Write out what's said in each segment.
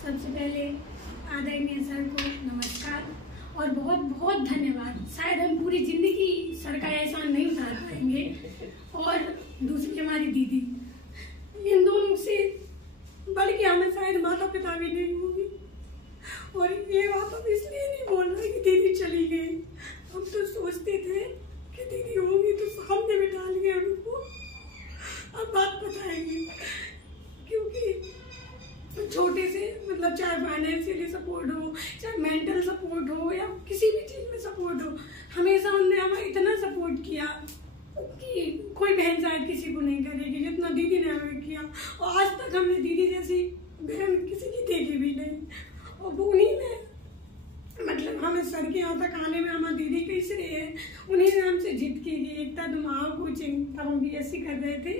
सबसे पहले आदरणीय सर को नमस्कार और बहुत बहुत धन्यवाद। शायद हम पूरी जिंदगी सर का एहसान नहीं उतार पाएंगे। और दूसरी हमारी दीदी, इन दोनों से बढ़ के हमें शायद माता पिता भी नहीं होगी। और ये बात हम इसलिए नहीं बोल रहे कि दीदी चली गई, हम तो सोचते थे कि दीदी होगी तो सामने बिठा लिए उनको, अब बात बताएंगे। क्योंकि छोटे से मतलब चाहे फाइनेंशियली सपोर्ट हो, चाहे मेंटल सपोर्ट हो या किसी भी चीज़ में सपोर्ट हो, हमेशा उनने हमें इतना सपोर्ट किया कि कोई बहन शायद किसी को नहीं करेगी जितना दीदी ने हमें किया। और आज तक हमने दीदी जैसी बहन किसी की देखी भी नहीं। और वो उन्हीं ने मतलब हमें सर के यहाँ तक आने में हमारी दीदी का ही श्रेय है। उन्हीं ने हमसे जिद की कि एकता तुम आओ कोचिंग। तब हम BSc कर रहे थे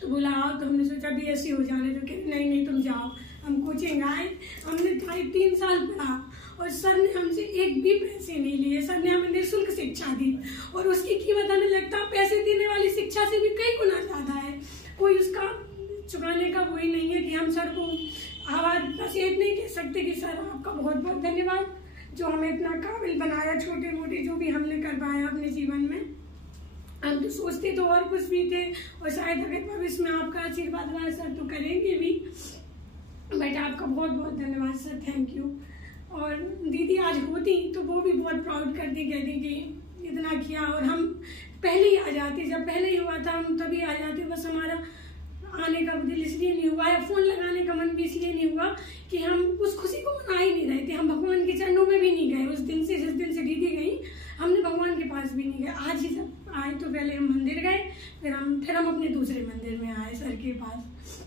तो बोला आओ, तो हमने सोचा BSc हो जाने तो कहते नहीं तुम जाओ। हम कोचिंग आए, हमने 3 साल पढ़ा और सर ने हमसे एक भी पैसे नहीं लिए। सर ने हमें निःशुल्क शिक्षा दी और उसकी कीमत हमें लगता है पैसे देने वाली शिक्षा से भी कई गुना ज़्यादा है। कोई उसका चुकाने का वही नहीं है कि हम सर को आवाज़ बस ये नहीं कह सकते कि सर आपका बहुत बहुत धन्यवाद जो हमें इतना काबिल बनाया। छोटे मोटे जो भी हमने कर पाया अपने जीवन में, हम तो सोचते तो और कुछ भी थे और शायद अगर भविष्य में आपका आशीर्वाद रहा सर तो करेंगे भी। बट आपका बहुत बहुत धन्यवाद सर, थैंक यू। और दीदी आज होती तो वो भी बहुत प्राउड करती, कहती कि इतना किया। और हम पहले ही आ जाते, जब पहले ही हुआ था हम तभी आ जाते। बस हमारा आने का दिल इसलिए नहीं हुआ है, फ़ोन लगाने का मन भी इसलिए नहीं हुआ कि हम उस खुशी को मना ही नहीं रहे थे। हम भगवान के चरणों में भी नहीं गए उस दिन से, जिस दिन से दीदी गई हमने भगवान के पास भी नहीं गए। आज ही जब आए तो पहले हम मंदिर गए, फिर हम अपने दूसरे मंदिर में आए सर के पास।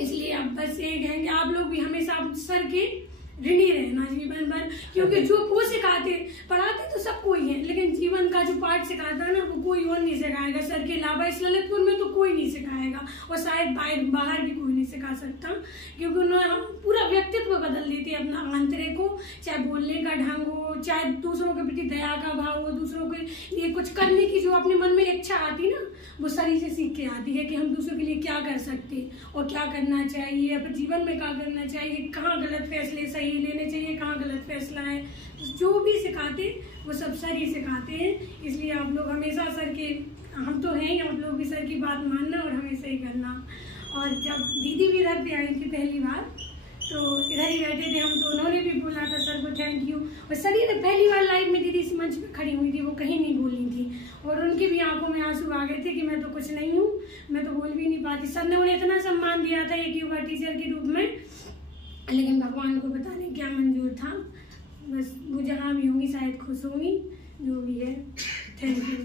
इसलिए अब बस ये कहेंगे आप लोग भी हमेशा सर के ऋणी रहना जीवन भर, क्योंकि जो वो सिखाते पढ़ाते तो सब कोई है, लेकिन जीवन का जो पाठ सिखाता है ना वो कोई और नहीं सिखाएगा सर के अलावा। इस ललितपुर में तो कोई नहीं सिखाएगा और शायद बाहर भी कोई नहीं सिखा सकता, क्योंकि उन्होंने पूरा व्यक्तित्व बदल देते हैं अपना आंतरिक हो, चाहे बोलने का ढंग हो, चाहे दूसरों के प्रति दया का भाव हो, दूसरों के लिए कुछ करने की जो अपने मन में इच्छा आती ना वो सही से सीख के आती है कि हम दूसरों के लिए क्या कर सकते और क्या करना चाहिए, अपने जीवन में क्या करना चाहिए, कहाँ गलत फैसले सही लेने चाहिए, कहाँ गलत फैसला है। जो भी सिखाते वो सब सर ही सिखाते हैं। इसलिए आप लोग हमेशा सर के, हम तो हैं ही, आप लोग भी सर की बात मानना और हमेशा ही करना। और जब दीदी भी इधर पे आई थी पहली बार तो इधर ही बैठे थे हम, तो उन्होंने भी बोला था सर को थैंक यू। और सर ये पहली बार लाइफ में दीदी इस मंच पे खड़ी हुई थी, वो कहीं नहीं बोली थी और उनकी भी आंखों में आंसू आ गए थे कि मैं तो कुछ नहीं हूँ, मैं तो बोल भी नहीं पाती। सर ने उन्हें इतना सम्मान दिया था एक युवा टीचर के रूप में, लेकिन भगवान को पता नहीं क्या मंजूर था। बस वो जहाँ भी होंगी शायद खुश होंगी, जो भी है। Thank you.